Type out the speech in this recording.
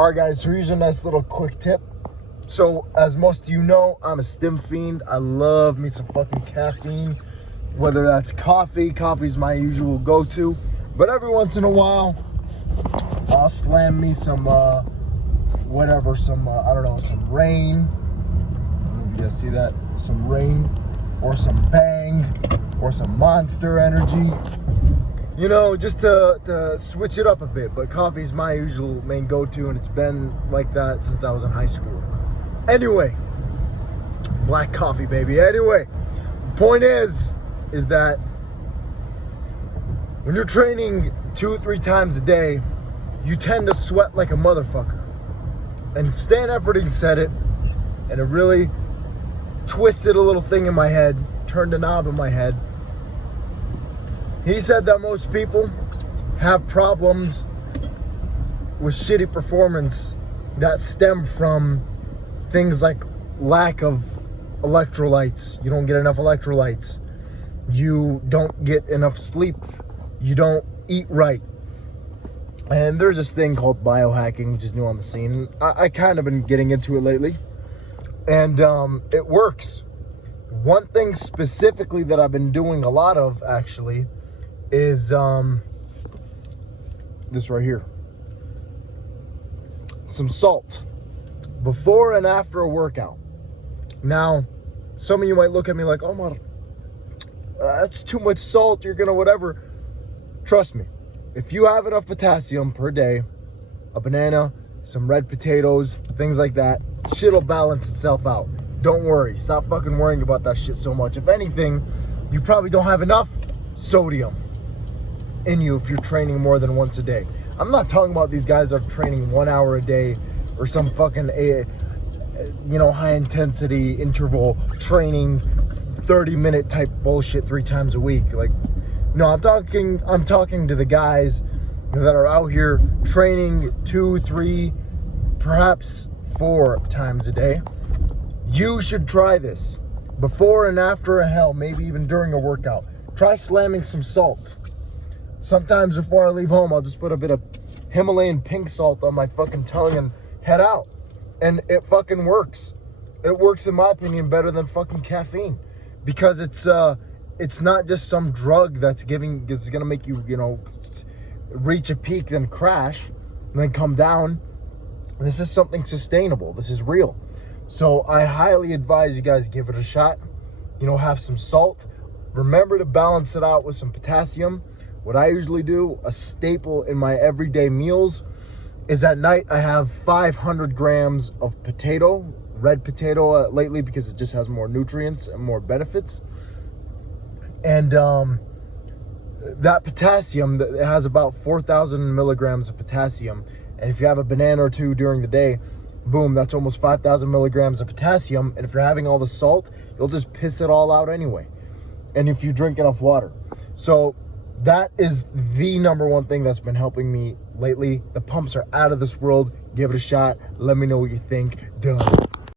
Alright guys, so here's a nice little quick tip. So as most of you know, I'm a stim fiend. I love me some fucking caffeine, whether that's coffee. Coffee's my usual go-to, but every once in a while I'll slam me some whatever, some I don't know, some rain. You guys see that? Some rain, or some Bang, or some Monster Energy, you know, just to switch it up a bit. But coffee's my usual main go-to, and it's been like that since I was in high school. Anyway, black coffee, baby. Anyway, the point is that when you're training 2 or 3 times a day, you tend to sweat like a motherfucker. And Stan Efferding said it, and it really twisted a little thing in my head, turned a knob in my head. He said that most people have problems with shitty performance that stem from things like lack of electrolytes. You don't get enough electrolytes. You don't get enough sleep. You don't eat right. And there's this thing called biohacking, which is new on the scene. I kind of been getting into it lately. And it works. One thing specifically that I've been doing a lot of, actually, is this right here. Some salt. Before and after a workout. Now, some of you might look at me like, oh my, that's too much salt, you're gonna whatever. Trust me, if you have enough potassium per day, a banana, some red potatoes, things like that, shit'll balance itself out. Don't worry, stop fucking worrying about that shit so much. If anything, you probably don't have enough sodium in you if you're training more than once a day. I'm not talking about these guys that are training 1 hour a day or some fucking, you know, high intensity interval training, 30-minute type bullshit 3 times a week. Like, no, I'm talking to the guys that are out here training 2, 3, perhaps 4 times a day. You should try this before and after, hell, maybe even during a workout. Try slamming some salt. Sometimes before I leave home, I'll just put a bit of Himalayan pink salt on my fucking tongue and head out. And it fucking works. It works, in my opinion, better than fucking caffeine. Because it's not just some drug that's gonna make you, you know, reach a peak, then crash, and then come down. This is something sustainable. This is real. So I highly advise you guys give it a shot. You know, have some salt. Remember to balance it out with some potassium. What I usually do, a staple in my everyday meals, is at night I have 500 grams of potato, red potato lately, because it just has more nutrients and more benefits. And that potassium, it has about 4,000 milligrams of potassium. And if you have a banana or 2 during the day, boom, that's almost 5,000 milligrams of potassium. And if you're having all the salt, you'll just piss it all out anyway. And if you drink enough water. So that is the #1 thing that's been helping me lately. The pumps are out of this world. Give it a shot. Let me know what you think. Done.